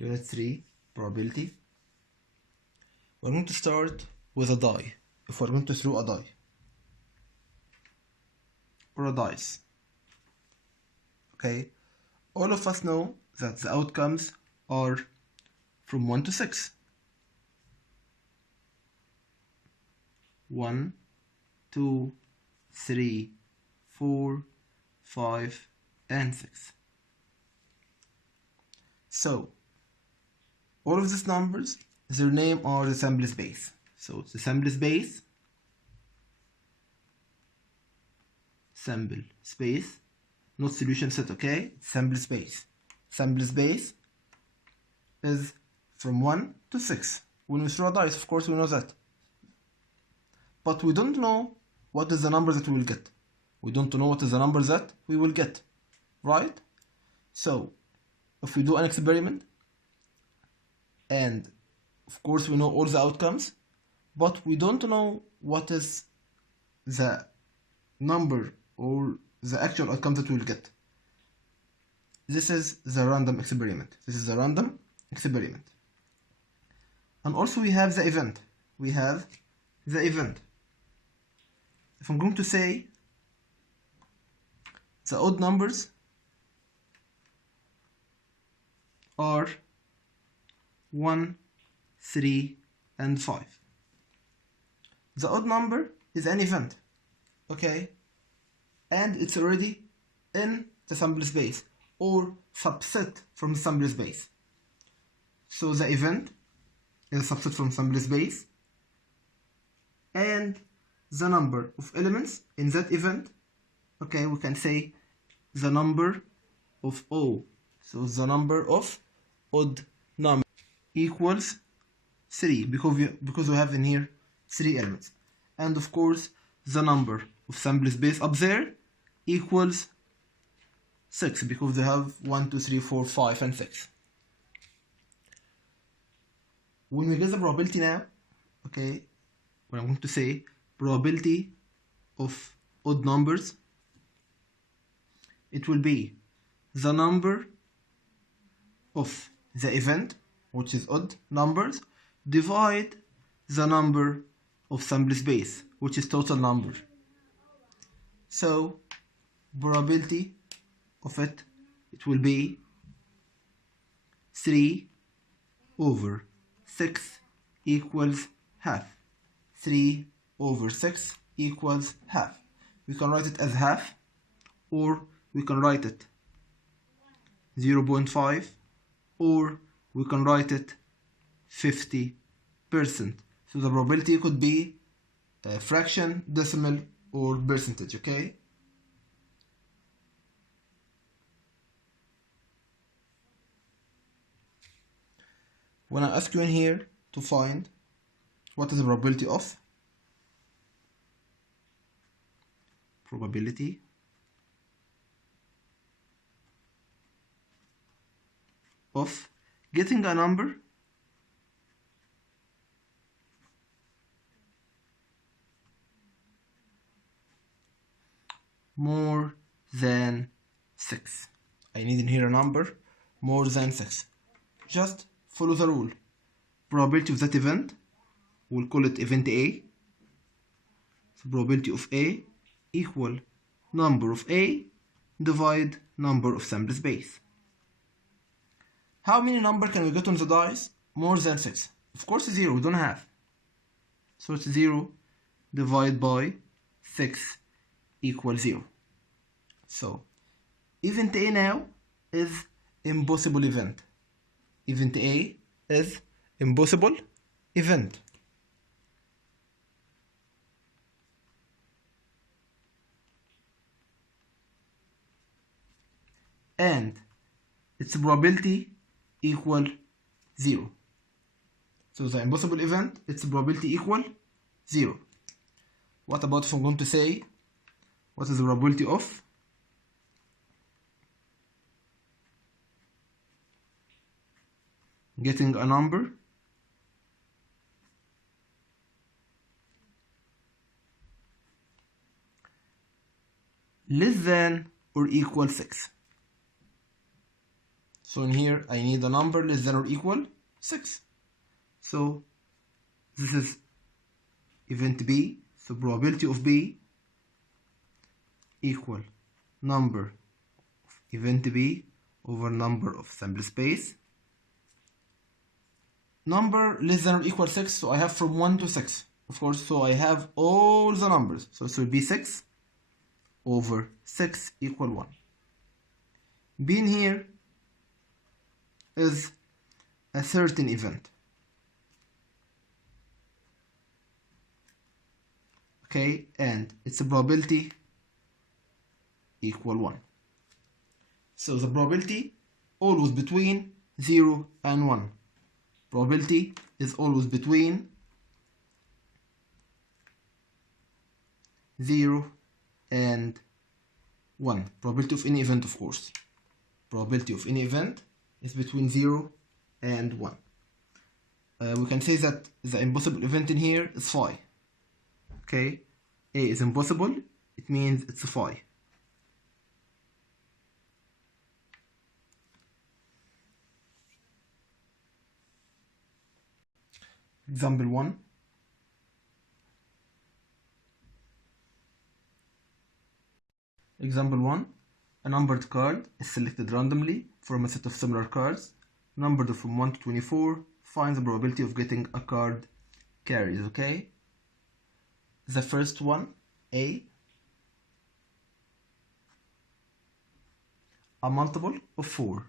Unit 3, probability. We're going to start with a die. If we're going to throw a die or a dice, okay, all of us know that the outcomes are from 1 to 6. 1, 2, 3, 4, 5, and 6. So, all of these numbers, their name are the sample space. So, the sample space, not solution set, okay? Sample space. Sample space is from 1 to 6. When we throw a dice, of course, we know that. But we don't know what is the number that we will get. We don't know what is the number that we will get, right? So, if we do an experiment, and of course we know all the outcomes, but we don't know what is the number or the actual outcome that we will get. This is the random experiment. And also we have the event. If I'm going to say the odd numbers are 1, 3, and 5. The odd number is an event, okay? And it's already in the sample space or subset from the sample space. So the event is a subset from sample space, and the number of elements in that event, okay, we can say the number of O. So the number of odd number equals 3 because we have in here 3 elements. And of course the number of sample space up there equals 6 because they have 1, 2, 3, 4, 5, and 6. When we get the probability now, okay, what I'm going to say, probability of odd numbers, it will be the number of the event, which is odd numbers, divide the number of sample space, which is total number. So probability of it will be 3 over 6 equals half. 3 over 6 equals half. We can write it as half, or we can write it 0.5, or we can write it 50%. So the probability could be a fraction, decimal, or percentage, okay? When I ask you in here to find what is the probability of getting a number more than 6. I need in here a number more than 6. Just follow the rule. Probability of that event, we'll call it event A. So probability of A equal number of A divide number of sample space. How many number can we get on the dice more than 6? Of course 0, we don't have. So it's 0 divided by 6 equals 0. So event A now is impossible event. Event A is impossible event. And its probability equal 0. So the impossible event, its probability equal 0. What about if I'm going to say what is the probability of getting a number less than or equal 6? So in here, I need a number less than or equal 6. So this is event B. So probability of B equal number of event B over number of sample space. Number less than or equal 6, so I have from 1 to 6. Of course, so I have all the numbers. So it will be 6 over 6 equal 1. B in here is a certain event. Okay, and its probability equal 1. So the probability always between 0 and 1. Probability is always between 0 and 1. Probability of any event, of course. Probability of any event is between 0 and 1. We can say that the impossible event in here is phi. Okay, A is impossible, it means it's phi. Example 1. Example 1. A numbered card is selected randomly from a set of similar cards, numbered from 1 to 24. Find the probability of getting a card carries, okay? The first one, A, a multiple of 4.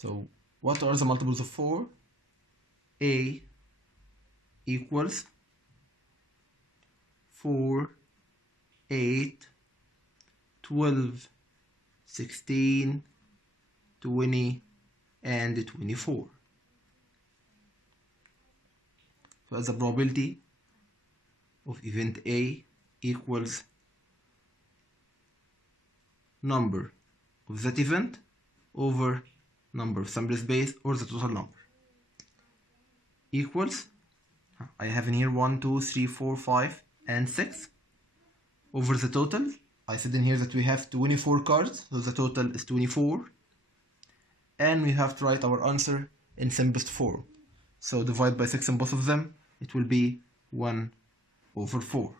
So what are the multiples of 4? A equals 4, 8, 12, 16, 20, and 24. So the probability of event A equals number of that event over number of sample space or the total number equals, I have in here 1, 2, 3, 4, 5, and 6 over the total. I said in here that we have 24 cards, so the total is 24. And we have to write our answer in simplest form. So divide by 6 in both of them, it will be 1 over 4.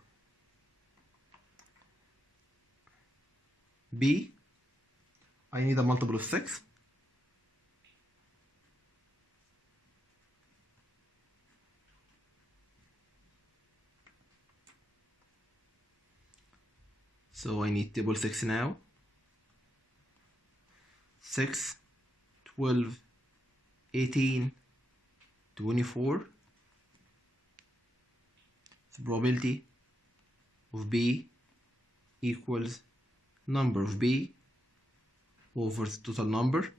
B, I need a multiple of 6. So I need table 6 now. 6, 12, 18, 24. The probability of B equals number of B over the total number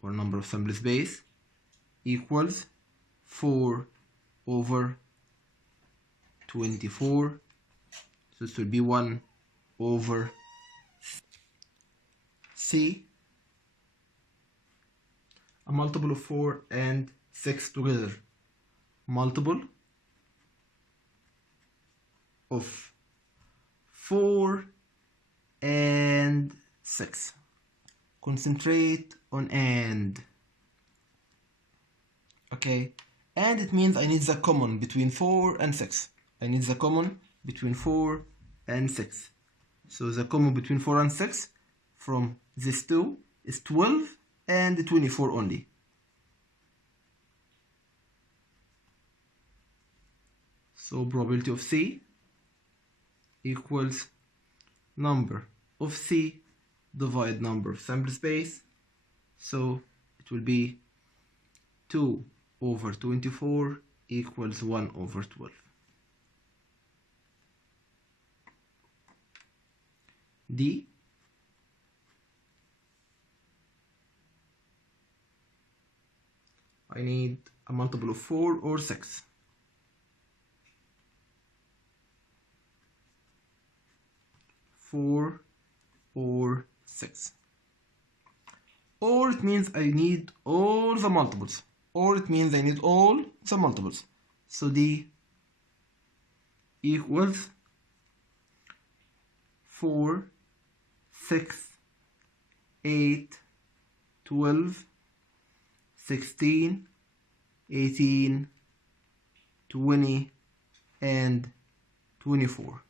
or number of sample space equals 4 over 24. So this will be 1 over C, a multiple of 4 and 6 together. Multiple of 4 and 6. Concentrate on and. Okay, and it means I need the common between 4 and 6. I need the common between 4 and 6. So the common between 4 and 6 from these two is 12 and 24 only. So probability of C equals number of C divide number of sample space. So it will be 2 over 24 equals 1 over 12. D, I need a multiple of 4 or 6. 4 or 6. Or it means I need all the multiples. Or it means I need all the multiples. So D equals 4, 6, 8, 12, 16, 18, 20, and 24.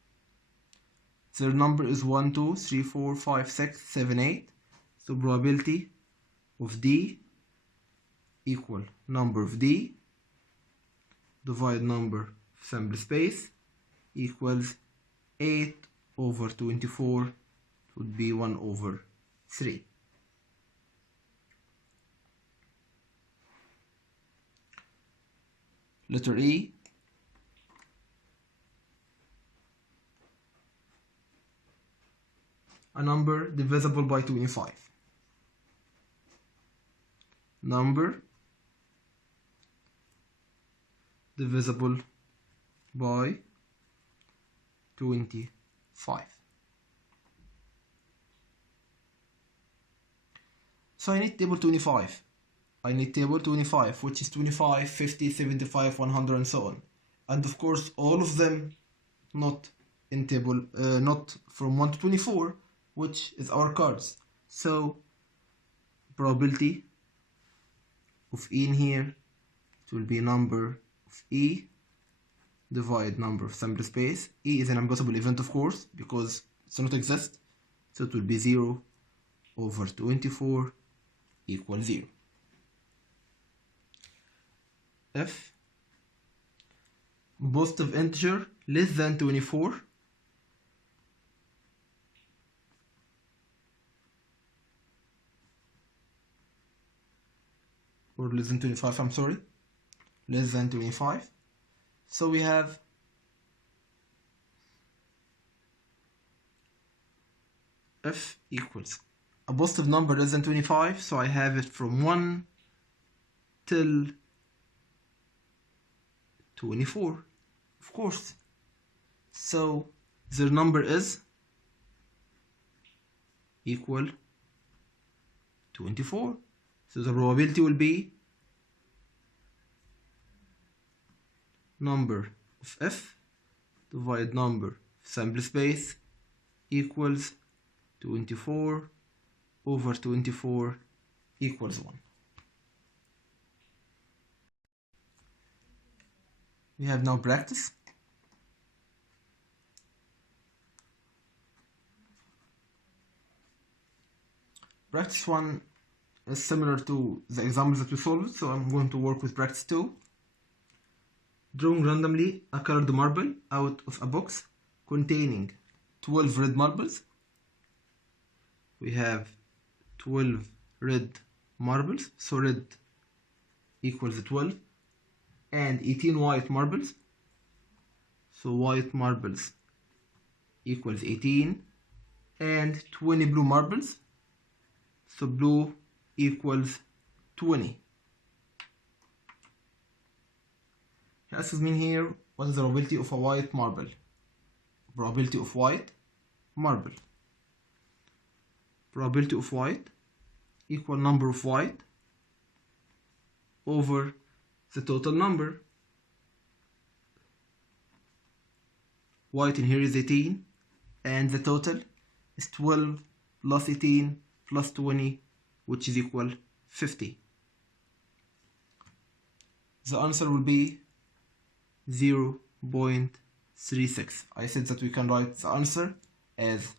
Their number is 1, 2, 3, 4, 5, 6, 7, 8. So probability of D equal number of D divide number of sample space equals 8 over 24 would be 1 over 3. Letter E. A number divisible by 25. Number divisible by 25. So I need table 25. I need table 25, which is 25, 50, 75, 100, and so on. And of course, all of them not in table, not from 1 to 24, which is our cards. So probability of E in here, it will be number of E divide number of sample space. E is an impossible event, of course, because it does not exist. So it will be 0 over 24 equals 0. If positive integer less than 24 or less than 25, I'm sorry, less than 25. So we have F equals a positive number less than 25, so I have it from 1 till 24, of course. So their number is equal 24. So the probability will be number of F divide number of sample space equals 24 over 24 equals 1. We have now practice. Practice 1 is similar to the examples that we solved, so I'm going to work with practice 2. Drawing randomly a colored marble out of a box containing 12 red marbles. We have 12 red marbles, so red equals 12, and 18 white marbles, so white marbles equals 18, and 20 blue marbles, so blue equals 20. He asks me here, what is the probability of a white marble? Probability of white marble. Probability of white equal number of white over the total number. White in here is 18, and the total is 12 plus 18 plus 20, which is equal 50. The answer will be 0.36. I said that we can write the answer as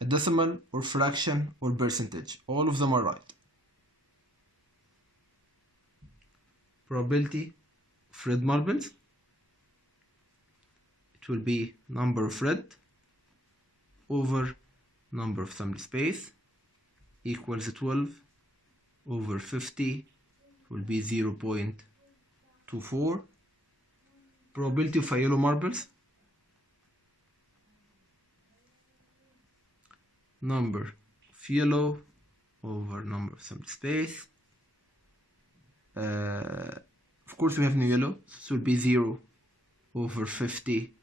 a decimal or fraction or percentage. All of them are right. Probability of red marbles, it will be number of red over number of sample space equals 12 over 50 will be 0.24. Probability of yellow marbles, number of yellow over number of sample space. Of course we have no yellow, so it will be 0 over 50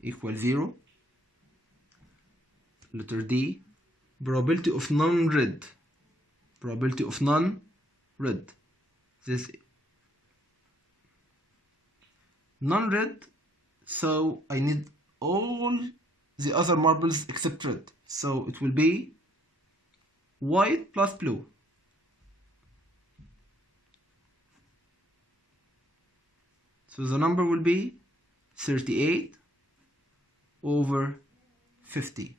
equals 0. Letter D, probability of non-red. Probability of non-red. This non-red, so I need all the other marbles except red. So it will be white plus blue. So the number will be 38 over 50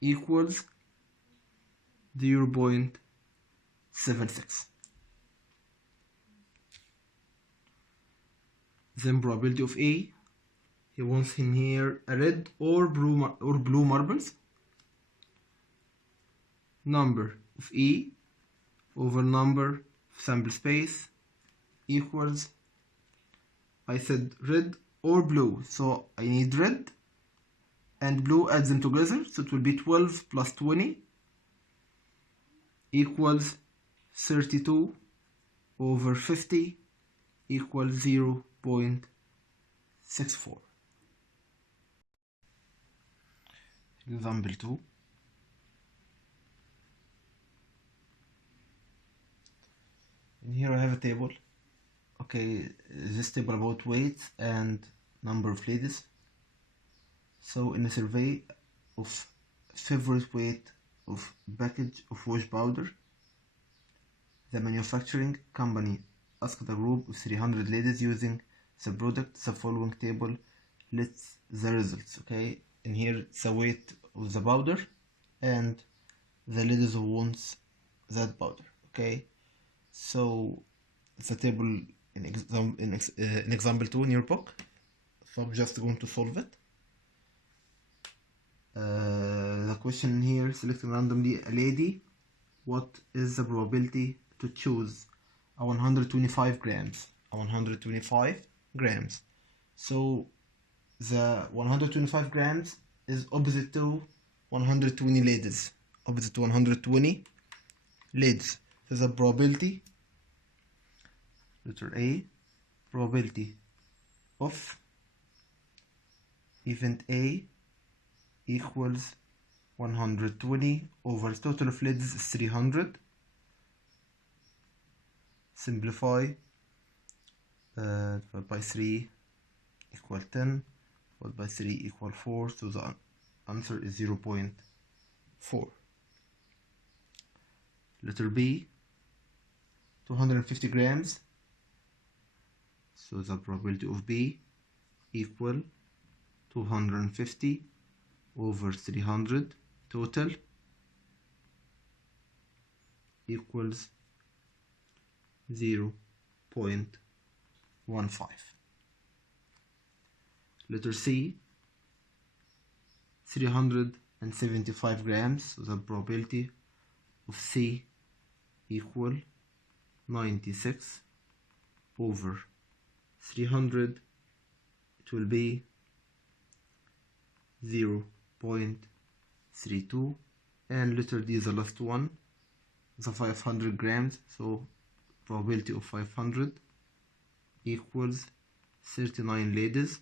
equals 0.76. Then probability of A, he wants in here a red or blue marbles. Number of E over number of sample space equals, I said red or blue, so I need red and blue, add them together, so it will be 12 plus 20 equals 32 over 50 equals 0.64. Example 2. And here I have a table. Okay, this table about weight and number of ladies. So in a survey of favorite weight of package of wash powder, the manufacturing company asked a group of 300 ladies using the product. The following table lists the results. Okay, in here it's the weight of the powder and the ladies who wants that powder. Okay, so it's a table in example 2 in your book, so I'm just going to solve it. The question here, selecting randomly a lady, what is the probability to choose a 125 grams? A 125 grams. So the 125 grams is opposite to 120 ladies. Opposite to 120 ladies. So the probability, letter A, probability of event A equals 120 over total of ladies is 300. Simplify, divided by 3 equal 10, divided by 3 equal 4, so the answer is 0.4. Letter B, 250 grams, so the probability of B equal 250 over 300 total equals 0.15. Letter C, 375 grams, so the probability of C equal 96 over 300, it will be 0.32, and letter D is the last one, the 500 grams, so probability of 500 equals 39 ladies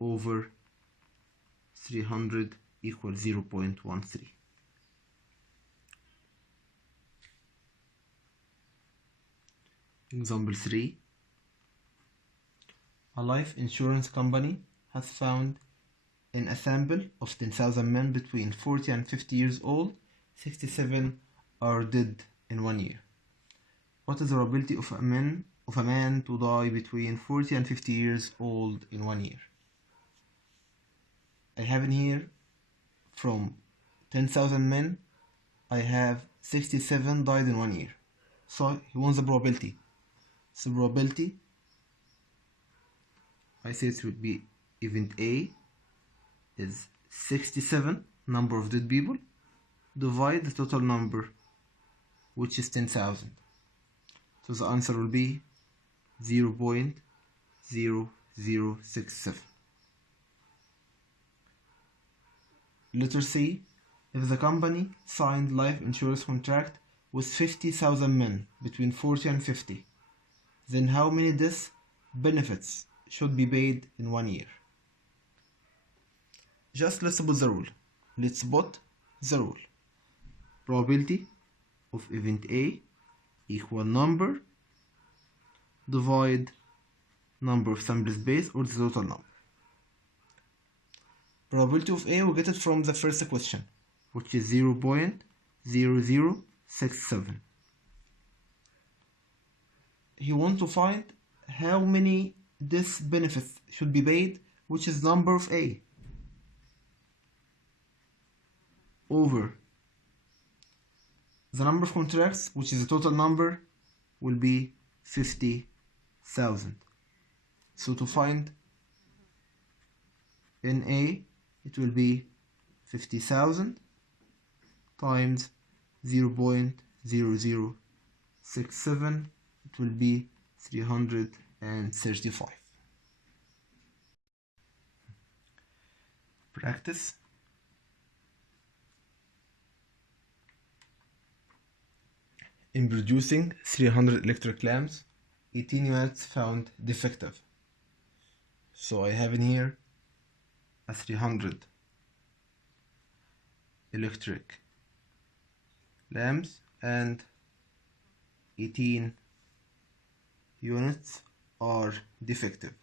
over 300 equals 0.13. Example 3. A life insurance company has found in a sample of 10,000 men between 40 and 50 years old, 67 are dead in 1 year. What is the probability of a man to die between 40 and 50 years old in 1 year? I have in here from 10,000 men, I have 67 died in 1 year. So he wants the probability. So probability, I say it would be event A is 67 number of dead people, divide the total number, which is 10,000. So the answer will be 0.0067. Letter C, if the company signed life insurance contract with 50,000 men between 40 and 50, then how many death benefits should be paid in 1 year? Just let's put the rule. Let's put the rule. Probability of event A equal number divide number of sample space or the total number. Probability of A, we get it from the first question, which is 0.0067. He wants to find how many death benefits should be paid, which is number of A, over the number of contracts, which is the total number, will be 50,000. So to find NA, it will be 50,000 times 0.0067, it will be 335. Practice. In producing 300 electric lamps, 18 units found defective. So I have in here a 300 electric lamps and 18 units are defective.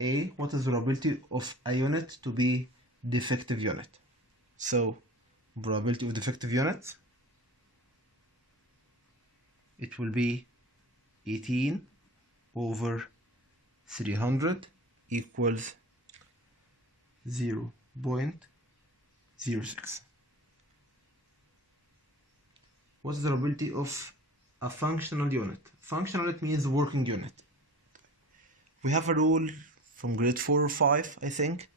A, what is the probability of a unit to be defective unit? So probability of defective units, it will be 18 over 300 equals 0.06. What is the probability of a functional unit? Functional unit means working unit. We have a rule from grade 4 or 5, I think,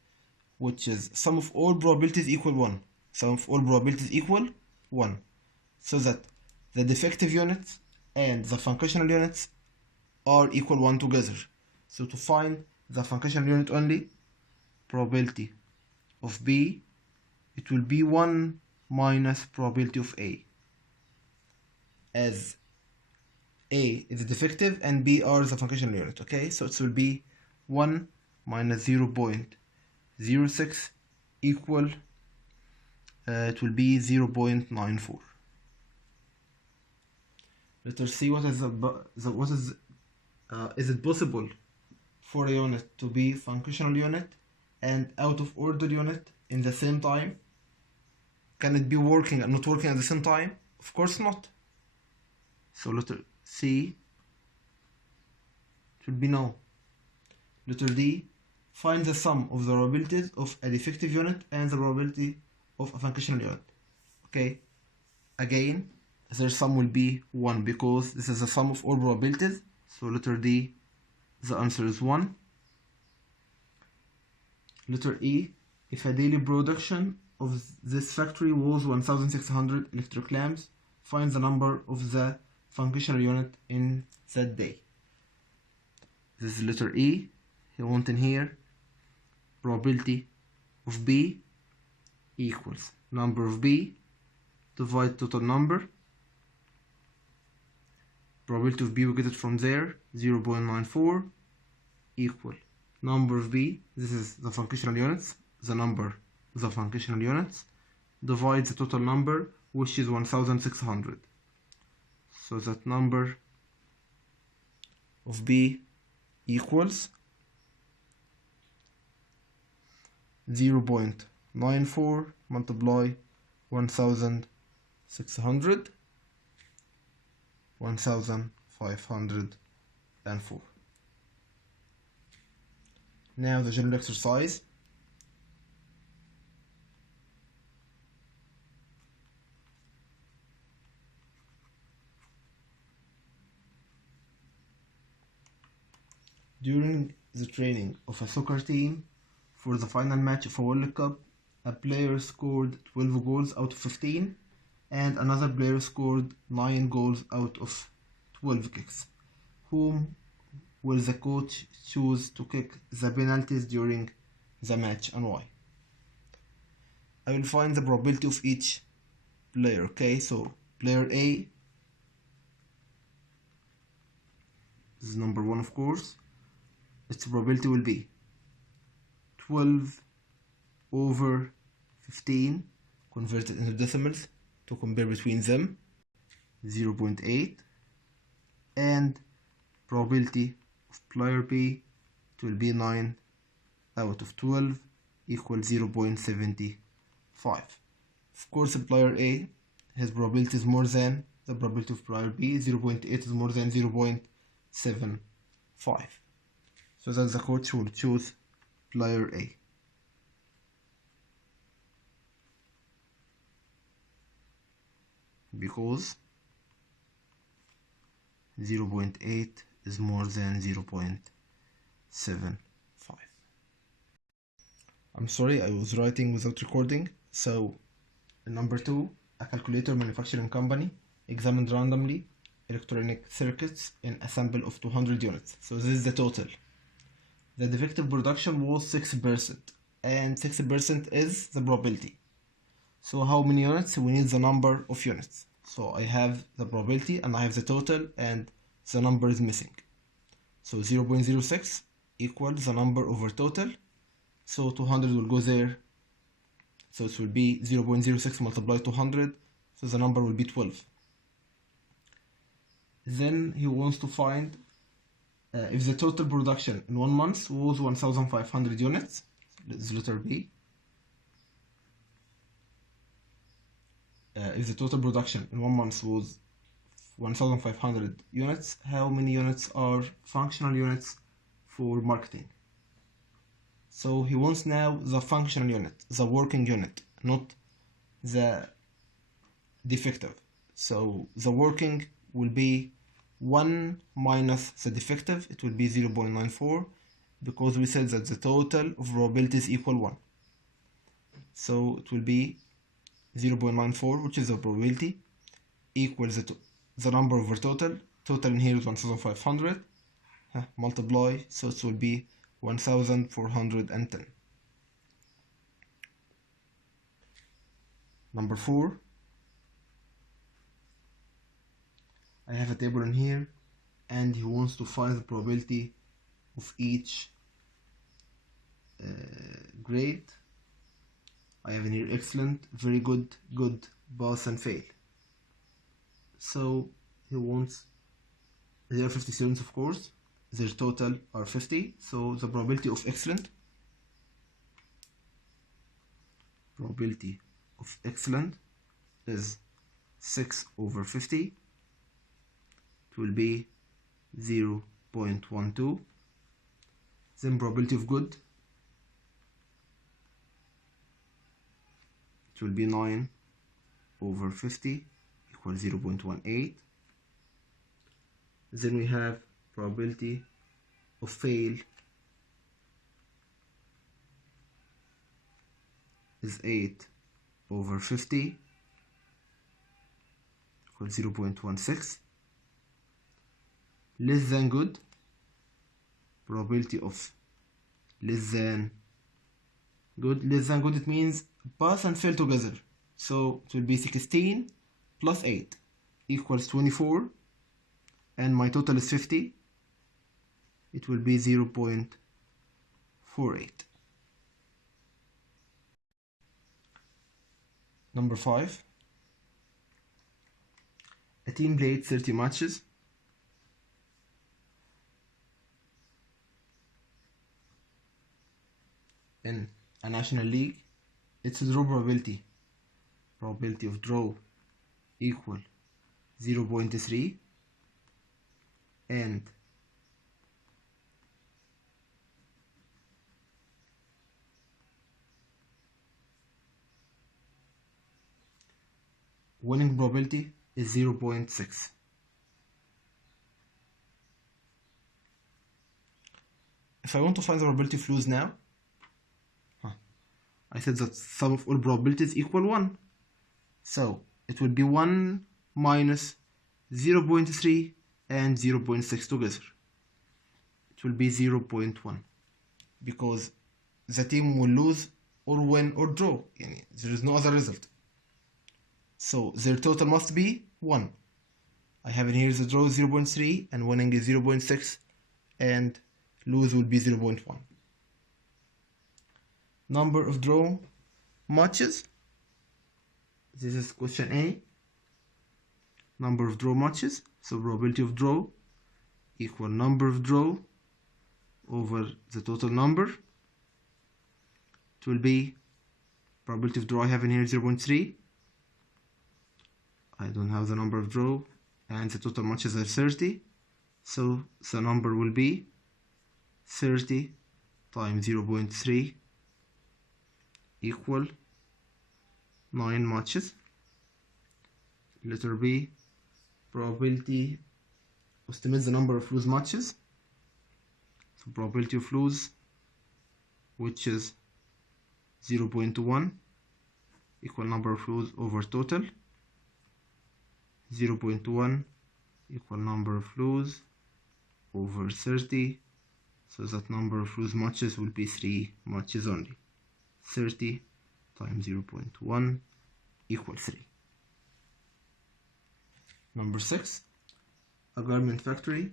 which is sum of all probabilities equal 1. Sum of all probabilities equal 1. So that the defective units and the functional units are equal 1 together. So to find the functional unit only, probability of B, it will be 1 minus probability of A, as A is defective and B are the functional unit. Okay, so it will be 1 minus 0.06 equal, it will be 0.94. Let us see what is is it possible for a unit to be functional unit and out of order unit in the same time? Can it be working and not working at the same time? Of course not. So letter C, it will be no. Letter D, find the sum of the probabilities of a defective unit and the probability of a functional unit. Okay, again, their sum will be 1 because this is the sum of all probabilities. So letter D, the answer is 1. Letter E, if a daily production of this factory was 1600 electric lamps, find the number of the functional unit in that day. This is letter E. He wants in here probability of B equals number of B divide total number. Probability of B, we get it from there, 0.94 equal number of B, this is the functional units, the number of the functional units, divide the total number, which is 1600. So that number of B equals 0.94 multiply 1600, 1504. Now the general exercise. During the training of a soccer team for the final match of a World Cup, a player scored 12 goals out of 15 and another player scored 9 goals out of 12 kicks. Whom will the coach choose to kick the penalties during the match and why? I will find the probability of each player. Okay, so player A is number 1, of course. Its probability will be 12 over 15 converted into decimals to compare between them, 0.8 and probability of player B, it will be 9 out of 12 equals 0.75. Of course, player A, his probability is more than the probability of player B. 0.8 is more than 0.75. So that's the coach will choose player A. Because 0.8 is more than 0.75. I'm sorry, I was writing without recording. So, number 2, a calculator manufacturing company examined randomly electronic circuits in a sample of 200 units. So this is the total. The defective production was 6%, and 6% is the probability. So how many units? We need the number of units. So I have the probability and I have the total, and the number is missing. So 0.06 equals the number over total. So 200 will go there. So it will be 0.06 multiplied 200. So the number will be 12. Then he wants to find if the total production in 1 month was 1,500 units. This is letter B. If the total production in 1 month was 1,500 units, how many units are functional units for marketing? So he wants now the functional unit, the working unit, not the defective. So the working will be 1 minus the defective, it will be 0.94, because we said that the total of probabilities equal 1. So it will be 0.94, which is the probability, equals the number over total. Total in here is 1,500. Multiply, so it will be 1,410. Number 4, I have a table in here, and he wants to find the probability of each grade. I have in here excellent, very good, good, pass and fail. So he wants, there are 50 students of course, their total are 50, so the probability of excellent is 6 over 50. It will be 0.12. Then probability of good, it will be 9 over 50 equals 0.18. Then we have probability of fail is 8 over 50 equals 0.16. Less than good, probability of less than good. Less than good, it means pass and fail together. So it will be 16 plus 8 equals 24, and my total is 50. It will be 0.48. Number 5, a team played 30 matches. In a national league, its draw probability of draw equal 0.3, and winning probability is 0.6. If I want to find the probability of lose now, I said that sum of all probabilities equal 1. So it will be 1 minus 0.3 and 0.6 together. It will be 0.1, because the team will lose or win or draw. There is no other result. So their total must be 1. I have in here the draw 0.3 and winning is 0.6, and lose will be 0.1. Number of draw matches. This is question A. Number of draw matches. So probability of draw equal number of draw over the total number. It will be probability of draw I have in here 0.3. I don't have the number of draw, and the total matches are 30, so the number will be 30 times 0.3 equal 9 matches. Letter B, probability estimates the number of lose matches. So probability of lose, which is 0.1 equal number of lose over total. 0.1 equal number of lose over 30, so that number of lose matches will be 3 matches only. 30 times 0.1 equal 3. Number 6, a garment factory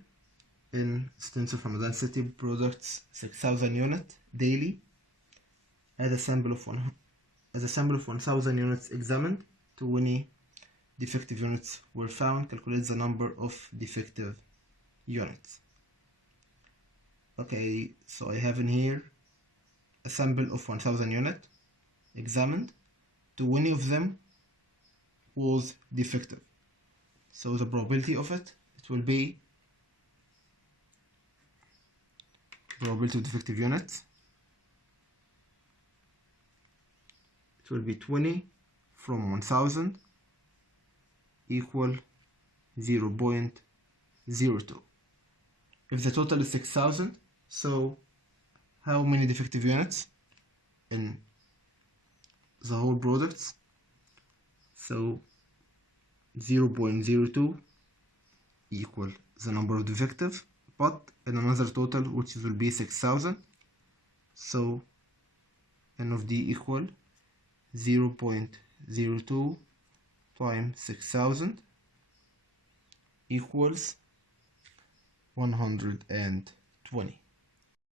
in Stencil Ramadan City products 6,000 units daily. As a sample of 1,000 units examined, 20 defective units were found. Calculate the number of defective units. Okay, so I have in here a sample of 1,000 units examined. 20 of them was defective. So the probability of it will be probability of defective units. It will be 20 from 1,000 equal 0.02. If the total is 6,000, so how many defective units in the whole products? So 0.02 equal the number of defective, but in another total which will be 6,000, so n of d equal 0.02 times 6,000 equals 120.